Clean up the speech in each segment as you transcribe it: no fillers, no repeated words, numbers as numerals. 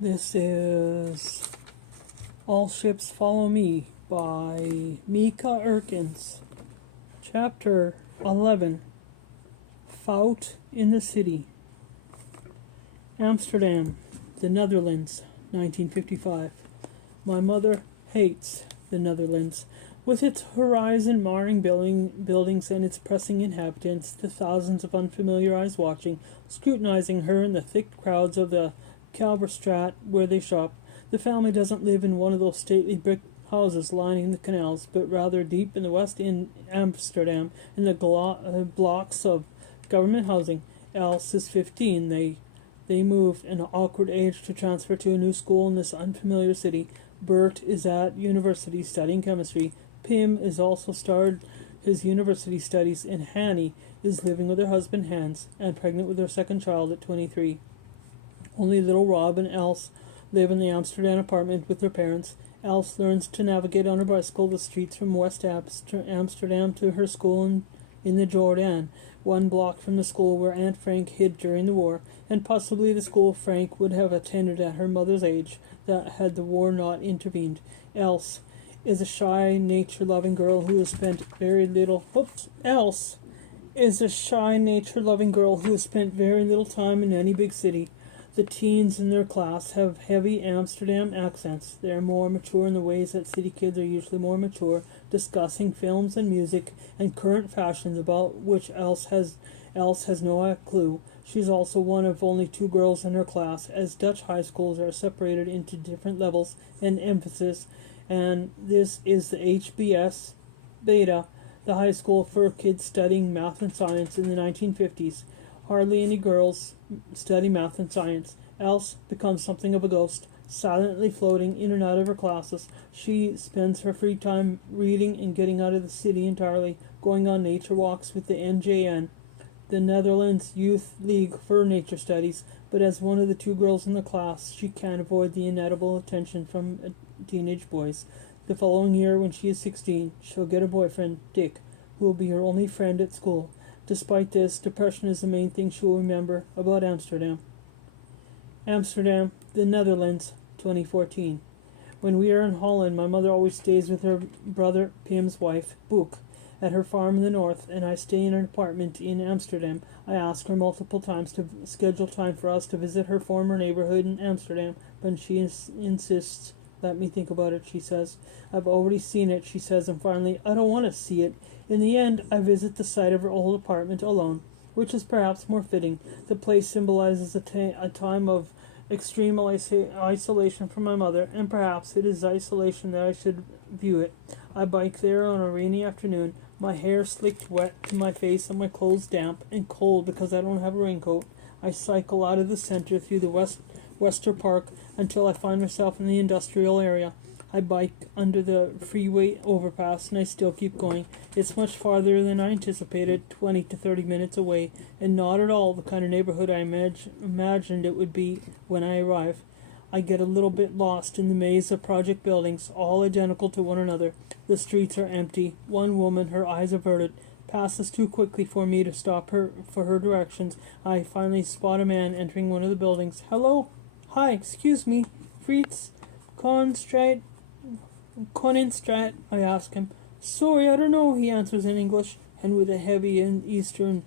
This is All Ships Follow Me by Mieke Eerkens. Chapter 11. Fout in the City. Amsterdam, the Netherlands, 1955. My mother hates the Netherlands. With its horizon-marring buildings and its pressing inhabitants, the thousands of unfamiliar eyes watching, scrutinizing her in the thick crowds of the Kalverstraat where they shop. The family doesn't live in one of those stately brick houses lining the canals, but rather deep in the West in Amsterdam, in the blocks of government housing. Else is 15. They moved an awkward age to transfer to a new school in this unfamiliar city. Bert is at university studying chemistry. Pim is also started his university studies, and Hanny is living with her husband Hans and pregnant with her second child at 23. Only little Rob and Else live in the Amsterdam apartment with their parents. Else learns to navigate on her bicycle the streets from West Amsterdam to her school in the Jordan, 1 block from the school where Aunt Frank hid during the war, and possibly the school Frank would have attended at her mother's age that had the war not intervened. Else is a shy, nature-loving girl who has spent very little time in any big city. The teens in their class have heavy Amsterdam accents. They are more mature in the ways that city kids are usually more mature, discussing films and music and current fashions about which Else has no clue. She's also one of only 2 girls in her class, as Dutch high schools are separated into different levels and emphasis, and this is the HBS Beta, the high school for kids studying math and science in the 1950s. Hardly any girls study math and science. Else becomes something of a ghost, silently floating in and out of her classes. She spends her free time reading and getting out of the city entirely, going on nature walks with the NJN, the Netherlands Youth League for Nature Studies, but as one of the 2 girls in the class, she can't avoid the inevitable attention from teenage boys. The following year, when she is 16, she'll get a boyfriend, Dick, who will be her only friend at school. Despite this, depression is the main thing she will remember about Amsterdam. Amsterdam, the Netherlands, 2014. When we are in Holland, my mother always stays with her brother Pim's wife, Boek, at her farm in the north, and I stay in an apartment in Amsterdam. I ask her multiple times to schedule time for us to visit her former neighborhood in Amsterdam, but she insists. Let me think about it, she says. I've already seen it, she says, and finally, I don't want to see it. In the end, I visit the site of her old apartment alone, which is perhaps more fitting. The place symbolizes a time of extreme isolation from my mother, and perhaps it is isolation that I should view it. I bike there on a rainy afternoon, my hair slicked wet to my face and my clothes damp and cold because I don't have a raincoat. I cycle out of the center through the Wester Park until I find myself in the industrial area. I bike under the freeway overpass and I still keep going. It's much farther than I anticipated, 20 to 30 minutes away, and not at all the kind of neighborhood I imagined it would be when I arrive. I get a little bit lost in the maze of project buildings, all identical to one another. The streets are empty. One woman, her eyes averted, passes too quickly for me to stop her for her directions. I finally spot a man entering one of the buildings. Hello? Hi, excuse me. Fritz Konenstraat, I ask him. Sorry, I don't know, he answers in English, and with a heavy and Eastern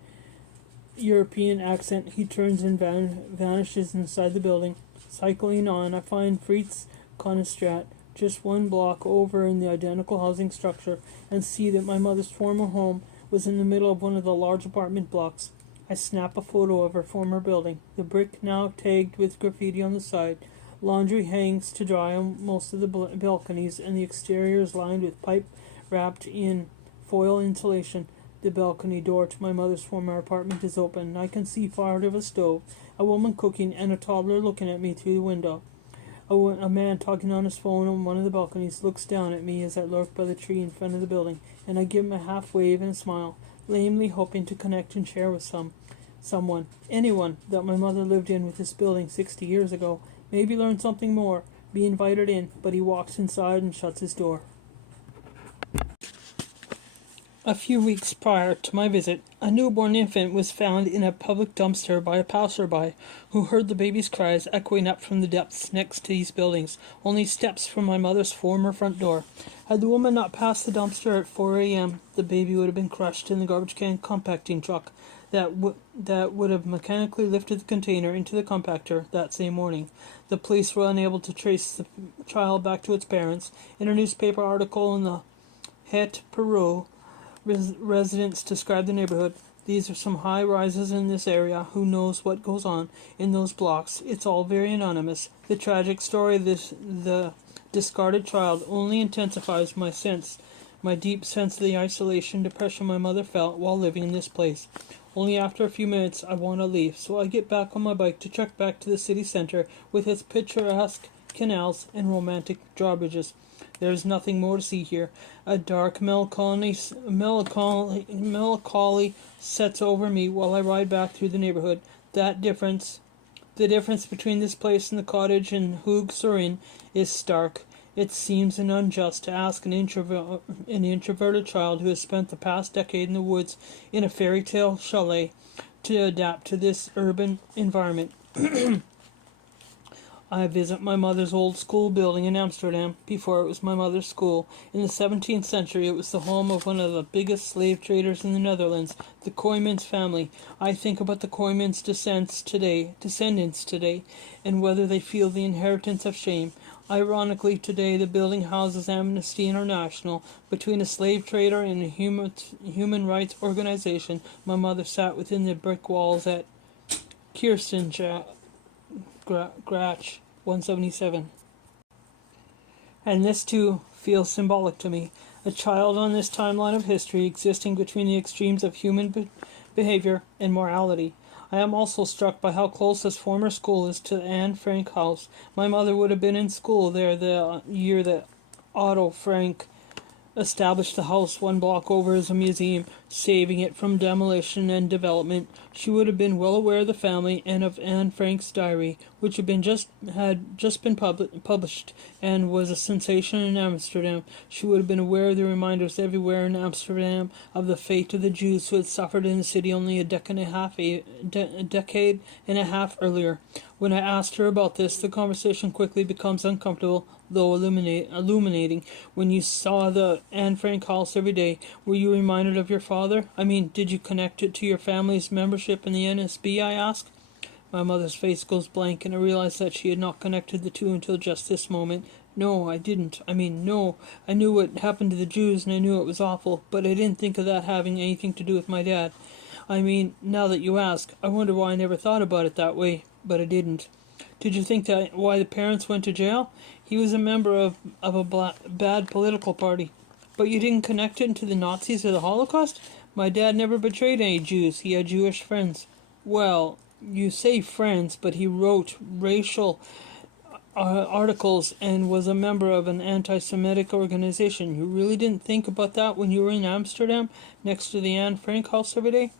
European accent, he turns and vanishes inside the building. Cycling on, I find Fritz Konenstraat just 1 block over in the identical housing structure, and see that my mother's former home was in the middle of one of the large apartment blocks. I snap a photo of her former building, the brick now tagged with graffiti on the side. Laundry hangs to dry on most of the balconies, and the exterior is lined with pipe wrapped in foil insulation. The balcony door to my mother's former apartment is open, and I can see part of a stove, a woman cooking, and a toddler looking at me through the window. A man talking on his phone on one of the balconies looks down at me as I lurk by the tree in front of the building, and I give him a half wave and a smile, lamely hoping to connect and share with anyone, that my mother lived in with this building 60 years ago, maybe learn something more, be invited in, but he walks inside and shuts his door. A few weeks prior to my visit, a newborn infant was found in a public dumpster by a passerby who heard the baby's cries echoing up from the depths next to these buildings, only steps from my mother's former front door. Had the woman not passed the dumpster at 4 a.m., the baby would have been crushed in the garbage can compacting truck that would have mechanically lifted the container into the compactor that same morning. The police were unable to trace the child back to its parents. In a newspaper article in the Het Peru, residents describe the neighborhood. These are some high rises in this area. Who knows what goes on in those blocks? It's all very anonymous. The tragic story of the discarded child only intensifies my deep sense of the isolation and depression my mother felt while living in this place. Only after a few minutes I want to leave, so I get back on my bike to trek back to the city center with its picturesque canals and romantic drawbridges. There is nothing more to see here. A dark melancholy sets over me while I ride back through the neighborhood. The difference between this place and the cottage in Hoog Sorin is stark. It seems unjust to ask an introverted child who has spent the past decade in the woods in a fairy tale chalet to adapt to this urban environment. I visit my mother's old school building in Amsterdam. Before it was my mother's school. In the 17th century, it was the home of one of the biggest slave traders in the Netherlands, the Kooijmans family. I think about the Kooijmans' descendants today, and whether they feel the inheritance of shame. Ironically, today the building houses Amnesty International. Between a slave trader and a human rights organization, my mother sat within the brick walls at Kirstengratch 177. And this too feels symbolic to me. A child on this timeline of history existing between the extremes of human behavior and morality. I am also struck by how close this former school is to the Anne Frank house. My mother would have been in school there the year that Otto Frank established the house one block over as a museum, saving it from demolition and development. She would have been well aware of the family and of Anne Frank's diary, which had just been published and was a sensation in Amsterdam. She would have been aware of the reminders everywhere in Amsterdam of the fate of the Jews who had suffered in the city only a decade and a half earlier. When I asked her about this, the conversation quickly becomes uncomfortable, though illuminating. When you saw the Anne Frank house every day, were you reminded of your father? I mean, did you connect it to your family's membership in the NSB, I asked. My mother's face goes blank, and I realize that she had not connected the two until just this moment. No, I didn't. No. I knew what happened to the Jews, and I knew it was awful, but I didn't think of that having anything to do with my dad. Now that you ask, I wonder why I never thought about it that way, but I didn't. Did you think that why the parents went to jail? He was a member of a bad political party. But you didn't connect it to the Nazis or the Holocaust? My dad never betrayed any Jews. He had Jewish friends. Well, you say friends, but he wrote racial articles and was a member of an anti-Semitic organization. You really didn't think about that when you were in Amsterdam next to the Anne Frank house every day?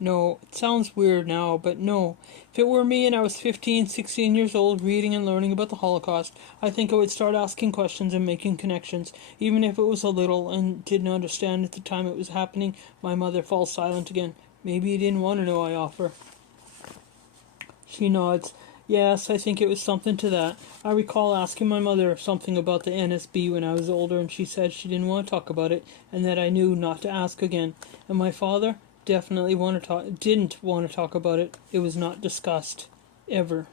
No, it sounds weird now, but no. If it were me and I was 15, 16 years old reading and learning about the Holocaust, I think I would start asking questions and making connections, even if it was a little and didn't understand at the time it was happening. My mother falls silent again. Maybe you didn't want to know, I offer. She nods. Yes, I think it was something to that. I recall asking my mother something about the NSB when I was older, and she said she didn't want to talk about it, and that I knew not to ask again. And my father didn't want to talk about it. It was not discussed. Ever.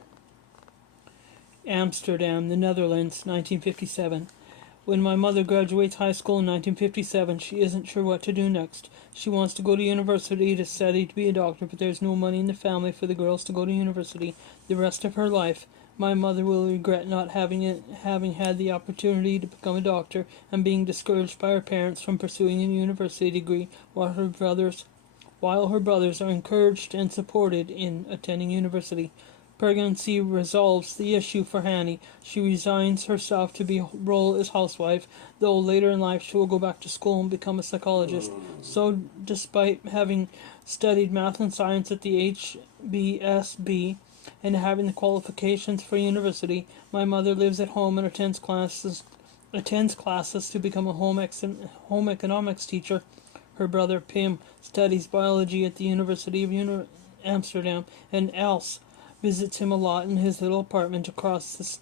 Amsterdam, the Netherlands, 1957. When my mother graduates high school in 1957, she isn't sure what to do next. She wants to go to university to study to be a doctor, but there's no money in the family for the girls to go to university the rest of her life. My mother will regret not having had the opportunity to become a doctor and being discouraged by her parents from pursuing a university degree while her brothers are encouraged and supported in attending university. Pregnancy resolves the issue for Hanny. She resigns herself to be role as housewife, though later in life she will go back to school and become a psychologist. So, despite having studied math and science at the HBSB and having the qualifications for university, my mother lives at home and attends classes to become a home economics teacher. Her brother Pim studies biology at the University of Amsterdam, and Else visits him a lot in his little apartment across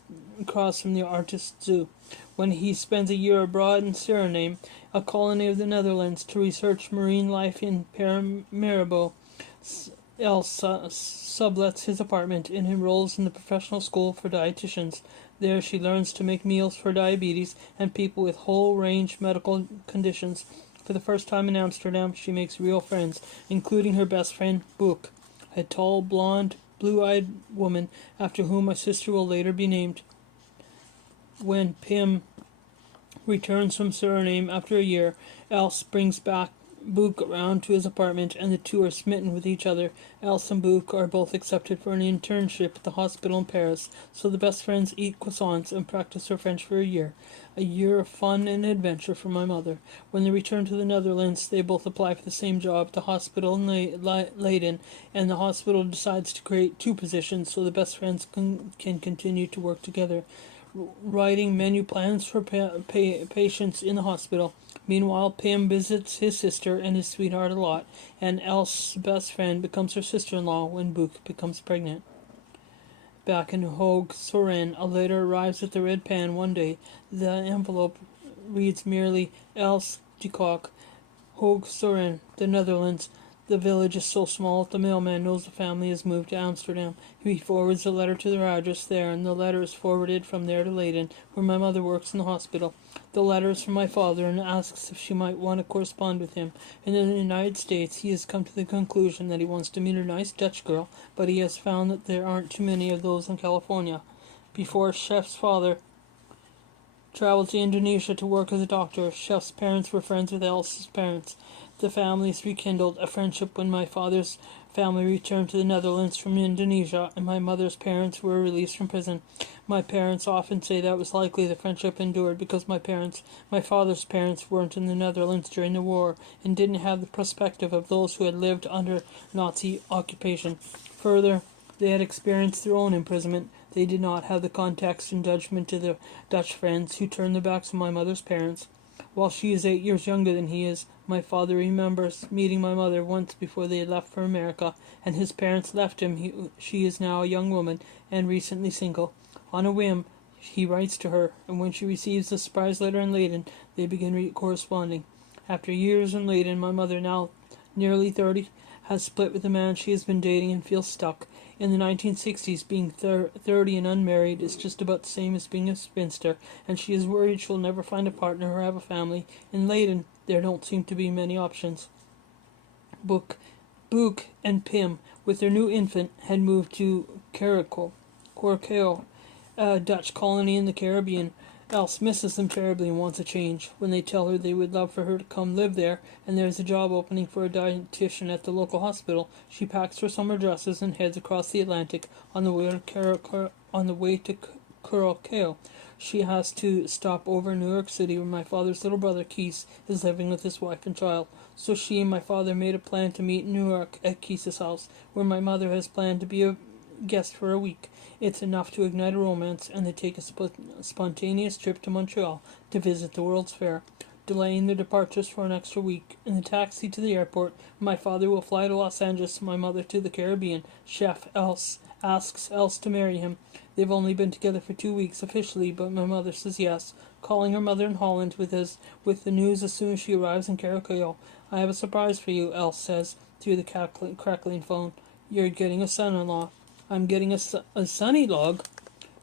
from the artist's zoo. When he spends a year abroad in Suriname, a colony of the Netherlands, to research marine life in Paramaribo, Else sublets his apartment and enrolls in the professional school for dietitians. There she learns to make meals for diabetes and people with whole range medical conditions. For the first time in Amsterdam, she makes real friends, including her best friend, Book, a tall, blonde, blue-eyed woman after whom my sister will later be named. When Pim returns from Suriname after a year, Else brings back Book around to his apartment, and the two are smitten with each other. Else and Book are both accepted for an internship at the hospital in Paris, so the best friends eat croissants and practice their French for a year. A year of fun and adventure for my mother. When they return to the Netherlands, they both apply for the same job at the hospital in Leiden, and the hospital decides to create two positions so the best friends can continue to work together, writing menu plans for patients in the hospital. Meanwhile, Pim visits his sister and his sweetheart a lot, and Else's best friend becomes her sister-in-law when Book becomes pregnant. Back in Hoog Soren, a letter arrives at the Red Pan one day. The envelope reads merely Else de Kock, Hoog Soren, the Netherlands. The village is so small that the mailman knows the family has moved to Amsterdam. He forwards the letter to their address there, and the letter is forwarded from there to Leiden, where my mother works in the hospital. The letter is from my father and asks if she might want to correspond with him. In the United States, he has come to the conclusion that he wants to meet a nice Dutch girl, but he has found that there aren't too many of those in California. Before Chef's father traveled to Indonesia to work as a doctor, Chef's parents were friends with Else's parents. The families rekindled a friendship when my father's family returned to the Netherlands from Indonesia and my mother's parents were released from prison. My parents often say that was likely the friendship endured because my father's parents weren't in the Netherlands during the war and didn't have the perspective of those who had lived under Nazi occupation. Further, they had experienced their own imprisonment. They did not have the context and judgment of the Dutch friends who turned their backs on my mother's parents. While she is 8 years younger than he is, my father remembers meeting my mother once before they had left for America, and his parents left him. She is now a young woman and recently single. On a whim, he writes to her, and when she receives the surprise letter in Leiden, they begin corresponding. After years in Leiden, my mother, now nearly 30, has split with the man she has been dating and feels stuck. In the 1960s, being 30 and unmarried is just about the same as being a spinster, and she is worried she'll never find a partner or have a family. In Leiden, there don't seem to be many options. Book and Pim, with their new infant, had moved to Curaçao, a Dutch colony in the Caribbean. Else misses them terribly and wants a change. When they tell her they would love for her to come live there, and there is a job opening for a dietitian at the local hospital, she packs her summer dresses and heads across the Atlantic on the way to Curaçao. She has to stop over in New York City, where my father's little brother Keith is living with his wife and child. So she and my father made a plan to meet in New York at Keith's house, where my mother has planned to be a guest for a week. It's enough to ignite a romance, and they take a spontaneous trip to Montreal to visit the World's Fair, delaying their departures for an extra week. In the taxi to the airport, my father will fly to Los Angeles, my mother to the Caribbean. Chef Else asks Else to marry him. They've only been together for 2 weeks officially, but my mother says yes, calling her mother in Holland with the news as soon as she arrives in Curaçao. I have a surprise for you, Else says through the crackling phone. You're getting a son-in-law. I'm getting a son-in-law,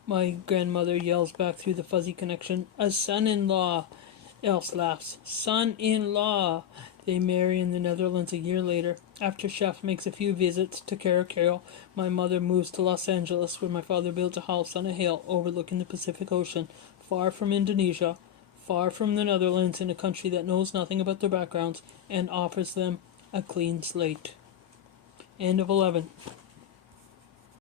my grandmother yells back through the fuzzy connection. A son-in-law, Else laughs. Son-in-law. They marry in the Netherlands a year later. After Chef makes a few visits to Curaçao, my mother moves to Los Angeles, where my father builds a house on a hill overlooking the Pacific Ocean, far from Indonesia, far from the Netherlands, in a country that knows nothing about their backgrounds and offers them a clean slate. End of 11.